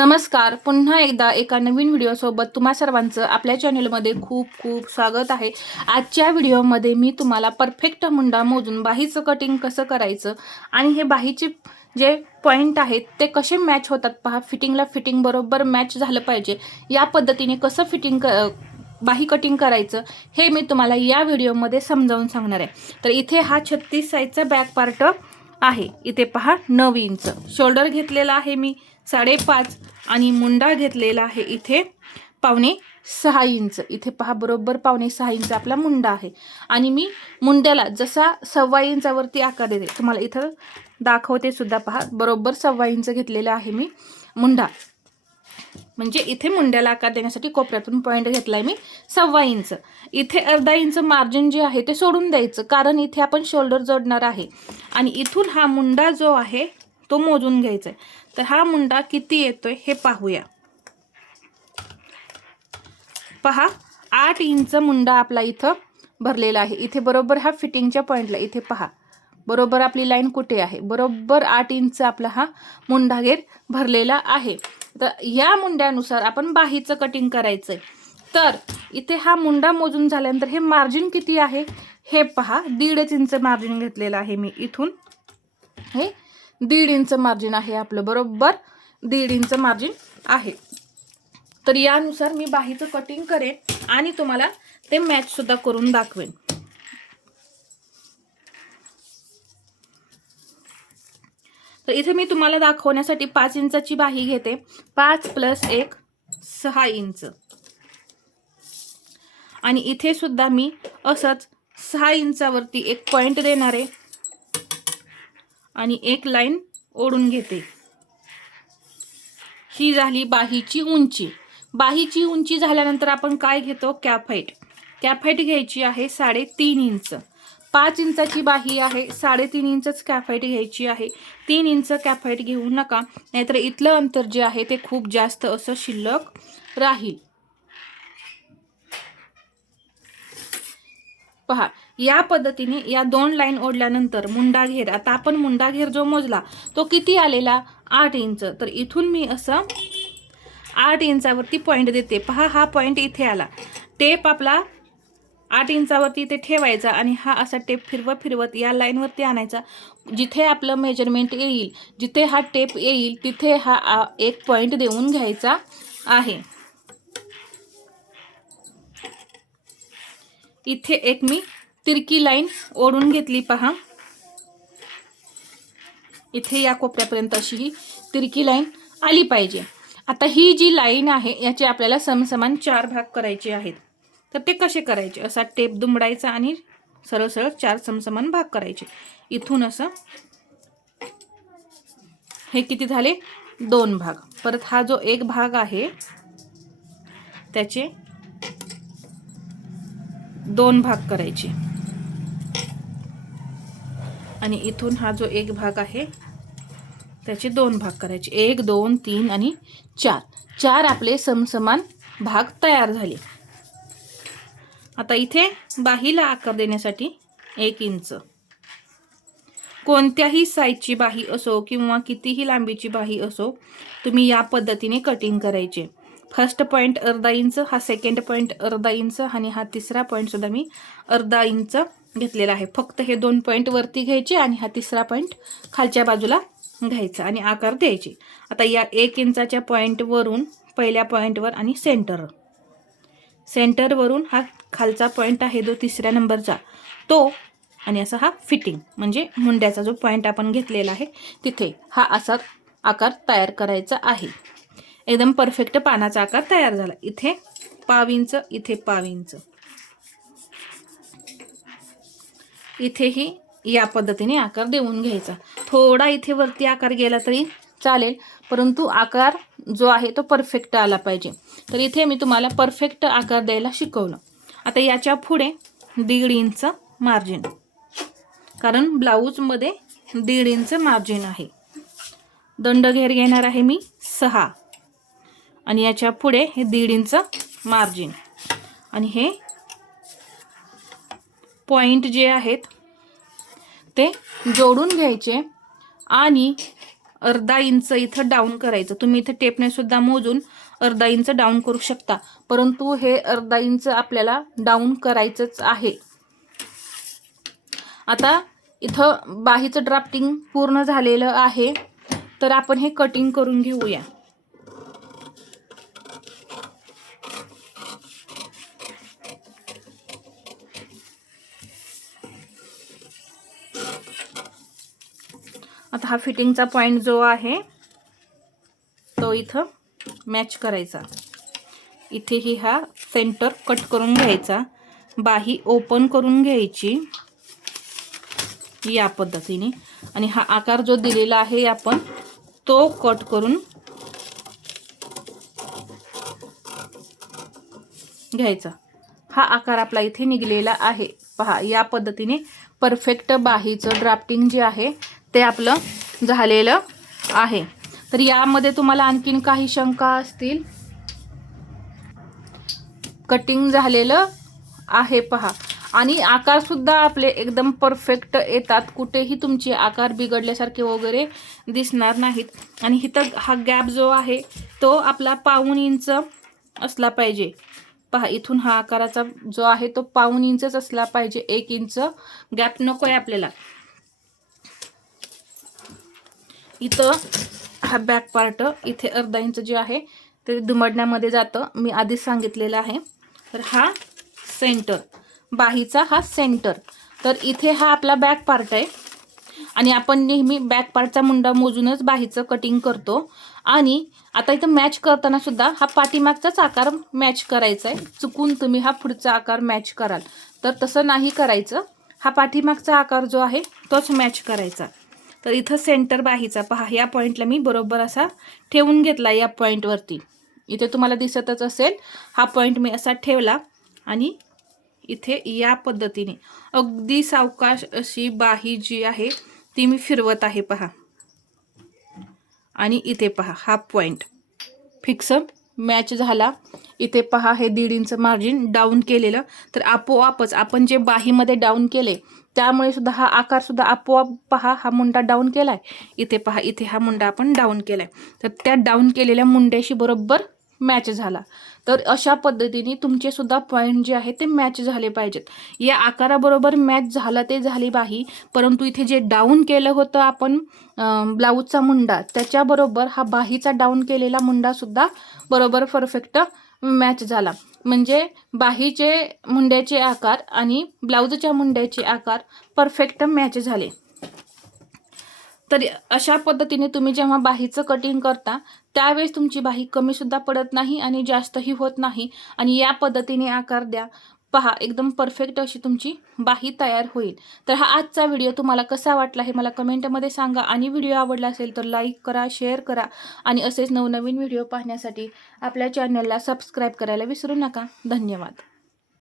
नमस्कार. पुन्हा एकदा एका नवीन व्हिडिओसोबत तुम्हा सर्वांचं आपल्या चॅनलमध्ये खूप खूप स्वागत आहे. आजच्या व्हिडिओमध्ये मी तुम्हाला परफेक्ट मुंडा मोजून बाहीचं कटिंग कसं करायचं आणि हे बाहीचे जे पॉईंट आहेत ते कसे मॅच होतात पहा. फिटिंगला फिटिंग बरोबर मॅच झालं पाहिजे या पद्धतीने कसं बाही कटिंग करायचं हे मी तुम्हाला या व्हिडिओमध्ये समजावून सांगणार आहे. तर इथे हा 36 साईजचा बॅक पार्ट आहे. इथे पहा 9 इंच शोल्डर घेतलेला आहे मी 5.5 आणि मुंडा घेतलेला आहे इथे 5.5 इंच. इथे पहा बरोबर 5.5 इंच आपला मुंडा आहे आणि मी मुंड्याला जसा 1.25 इंचावरती आकार देते तुम्हाला इथं दाखवते सुद्धा पहा. बरोबर 1.25 इंच घेतलेला आहे मी मुंडा, म्हणजे इथे मुंड्याला आकार देण्यासाठी कोपऱ्यातून पॉईंट घेतलाय मी 1.25 इंच. इथे अर्धा इंच मार्जिन जे आहे ते सोडून द्यायचं, कारण इथे आपण शोल्डर जोडणार आहे आणि इथून हा मुंडा जो आहे तो मोजून घ्यायचा आहे. तर हा मुंडा किती येतोय हे पाहूया. पहा 8 इंच मुंडा आपला इथं भरलेला आहे. इथे बरोबर हा फिटिंगच्या पॉईंटला इथे पहा बरोबर आपली लाईन कुठे आहे, बरोबर 8 इंच आपला हा मुंडा घेर भरलेला आहे. तर या मुंड्यानुसार आपण बाहीचं कटिंग करायचंय. तर इथे हा मुंडा मोजून झाल्यानंतर हे मार्जिन किती आहे हे पहा. 1.5 इंच मार्जिन घेतलेलं आहे मी इथून. हे 1.5 इंच मार्जिन आहे आपलं, बरोबर 1.5 इंच मार्जिन आहे. तर यानुसार मी बाहीचं कटिंग करेन आणि तुम्हाला ते मॅच सुद्धा करून दाखवेन. तर इथे मी तुम्हाला दाखवण्यासाठी 5 इंचाची बाही घेते. 5 + 1 6 इंच आणि इथे सुद्धा मी असंच 6 इंचावरती एक पॉइंट देणार आहे आणि एक लाईन ओढून घेते. ही झाली बाहीची उंची. बाहीची उंची झाल्यानंतर आपण काय घेतो, कॅप हाईट. कॅप हाईट घ्यायची आहे 3.5 इंच. 5 इंचाची बाही आहे, 3.5 इंचच कॅप हाईट घ्यायची आहे. 3 इंच कॅप हाईट घेऊ नका, नाहीतर इथलं अंतर जे आहे ते खूप जास्त असं शिल्लक राहील. पहा या पद्धतीने या 2 लाईन ओढल्यानंतर मुंडा घेर, आता आपण मुंडा घेर जो मोजला तो किती आलेला 8 इंच. तर इथून मी असं 8 इंचावरती पॉईंट देते. पहा हा पॉईंट इथे आला. टेप आपला 8 इंचावरती इथे ठेवायचा आणि हा असा टेप फिरवत या लाईनवरती आणायचा. जिथे आपलं मेजरमेंट येईल, जिथे हा टेप येईल तिथे हा एक पॉईंट देऊन घ्यायचा आहे. इथे एक मी तिरकी लाईन ओढून घेतली पहा. इथे या कोपऱ्यापर्यंत अशी ही तिरकी लाईन आली पाहिजे. आता ही जी लाईन आहे याचे आपल्याला समसमान 4 भाग करायचे आहेत. तर ते कसे करायचे, असा टेप दुमडायचा आणि सरळ सरळ 4 समसमान भाग करायचे. इथून असं हे किती झाले 2 भाग. परत हा जो एक भाग आहे त्याचे 2 भाग करायचे आणि इथून हा जो एक भाग आहे त्याचे 2 भाग करायचे. 1 2 3 आणि 4 आपले समसमान भाग तयार झाले. आता इथे बाहीला आकार देण्यासाठी 1 इंच, कोणत्याही साईजची बाही असो किंवा कितीही लांबीची बाही असो तुम्ही या पद्धतीने कटिंग करायचे. फर्स्ट पॉइंट अर्धा इंच, हा सेकंड पॉइंट अर्धा इंच आणि हा तिसरा पॉइंट सुद्धा मी अर्धा इंच घेतलेला आहे. फक्त हे 2 पॉइंट वरती घ्यायचे आणि हा तिसरा पॉइंट खालच्या बाजूला घ्यायचा आणि आकार द्यायचे. आता या 1 इंचाच्या पॉइंटवरून पहिल्या पॉइंटवर आणि सेंटरवरून हा खालचा पॉइंट आहे जो 3ऱ्या नंबरचा तो आणि असा हा फिटिंग म्हणजे मुंड्याचा जो पॉइंट आपण घेतलेला आहे तिथे हा असा आकार तयार करायचा आहे. एकदम परफेक्ट पानाचा आकार तयार झाला. इथे 1/2 इंच, इथे 1/2 इंच, इथेही या पद्धतीने आकार देऊन घ्यायचा. थोडा इथे वरती आकार गेला तरी चालेल, परंतु आकार जो आहे तो परफेक्ट आला पाहिजे. तर इथे मी तुम्हाला परफेक्ट आकार द्यायला शिकवलं. आता याच्या पुढे 1.5 इंच मार्जिन, कारण ब्लाऊजमध्ये 1.5 इंच मार्जिन आहे. दंड घेर घेणार आहे मी 6 आणि याच्या पुढे हे 1.5 इंच मार्जिन आणि हे पॉइंट जे आहेत ते जोडून घ्यायचे आणि अर्धा इंच इथं डाऊन करायचं. तुम्ही इथं टेपने सुद्धा मोजून अर्धा इंच डाऊन करू शकता, परंतु हे अर्धा इंच आपल्याला डाऊन करायचंच आहे. आता इथं बाहीचं ड्राफ्टिंग पूर्ण झालेलं आहे, तर आपण हे कटिंग करून घेऊया. आता हा फिटिंगचा पॉइंट जो आहे तो इथं मॅच करायचा. इथेही हा सेंटर कट करून घ्यायचा, बाही ओपन करून घ्यायची या पद्धतीने, आणि हा आकार जो दिलेला आहे आपण तो कट करून घ्यायचा. हा आकार आपला इथे निघलेला आहे. पहा, या पद्धतीने परफेक्ट बाहीचं ड्राफ्टिंग जे आहे ते आपलं झालेलं आहे. तर यामध्ये तुम्हाला आणखीन काही शंका असतील, कटिंग झालेलं आहे पहा, आणि आकार सुद्धा आपले एकदम परफेक्ट येतात. कुठेही तुमचे आकार बिघडल्यासारखे वगैरे दिसणार नाहीत. आणि इथं हा गॅप जो आहे तो आपला 1.5 इंच असला पाहिजे. पहा, इथून हा आकाराचा जो आहे तो 1.5 इंचच असला पाहिजे. 1 इंच गॅप नको आहे आपल्याला. इथं हा बॅक पार्ट इथे अर्धा इंच जे आहे ते दुमडण्यामध्ये जातं, मी आधीच सांगितलेलं आहे. तर हा सेंटर, बाहीचा हा सेंटर, तर इथे हा आपला बॅक पार्ट आहे. आणि आपण नेहमी बॅक पार्टचा मुंडा मोजूनच बाहीचं कटिंग करतो. आणि आता इथं मॅच करताना सुद्धा हा पाठीमागचाच आकार मॅच करायचा आहे. चुकून तुम्ही हा पुढचा आकार मॅच कराल तर तसं नाही करायचं. हा पाठीमागचा आकार जो आहे तोच मॅच करायचा. तर इथं सेंटर बाहीचा पहा, या पॉईंटला मी बरोबर असा ठेवून घेतला. या पॉईंटवरती इथे तुम्हाला दिसतच असेल, हा पॉईंट मी असा ठेवला आणि इथे या पद्धतीने अगदी सावकाश अशी बाही जी आहे ती मी फिरवत आहे पहा. आणि इथे पहा हा पॉईंट फिक्स मॅच झाला. इथे पहा हे 1.5 इंच मार्जिन डाऊन केलेलं, तर आपोआपच आपण जे बाहीमध्ये डाऊन केले त्यामुळे सुद्धा हा आकार सुद्धा आपोआप पहा हा मुंडा डाऊन केलाय. इथे पहा, इथे हा मुंडा आपण डाऊन केलाय, तर त्या डाऊन केलेल्या मुंड्याशी बरोबर मॅच झाला. तर अशा पद्धतीने तुमचे सुद्धा पॉईंट जे आहे ते मॅच झाले पाहिजेत. या आकाराबरोबर मॅच झाला ते झाली बाही, परंतु इथे जे डाऊन केलं होतं आपण ब्लाऊजचा मुंडा, त्याच्याबरोबर हा बाहीचा डाऊन केलेला मुंडा सुद्धा बरोबर परफेक्ट मॅच झाला. म्हणजे बाहीचे मुंड्याचे आकार आणि ब्लाऊजच्या मुंड्याचे आकार परफेक्ट मॅच झाले. तर अशा पद्धतीने तुम्ही जेव्हा बाहीचं कटिंग करता त्यावेळेस तुमची बाही कमी सुद्धा पडत नाही आणि जास्तही होत नाही. आणि या पद्धतीने आकार द्या, पहा एकदम परफेक्ट अशी तुमची बाही तयार होईल. तर हा आजचा व्हिडिओ तुम्हाला कसा वाटला हे मला कमेंटमध्ये सांगा. आणि व्हिडिओ आवडला असेल तर लाईक करा, शेअर करा, आणि असेच नवनवीन व्हिडिओ पाहण्यासाठी आपल्या चॅनलला सबस्क्राईब करायला विसरू नका. धन्यवाद.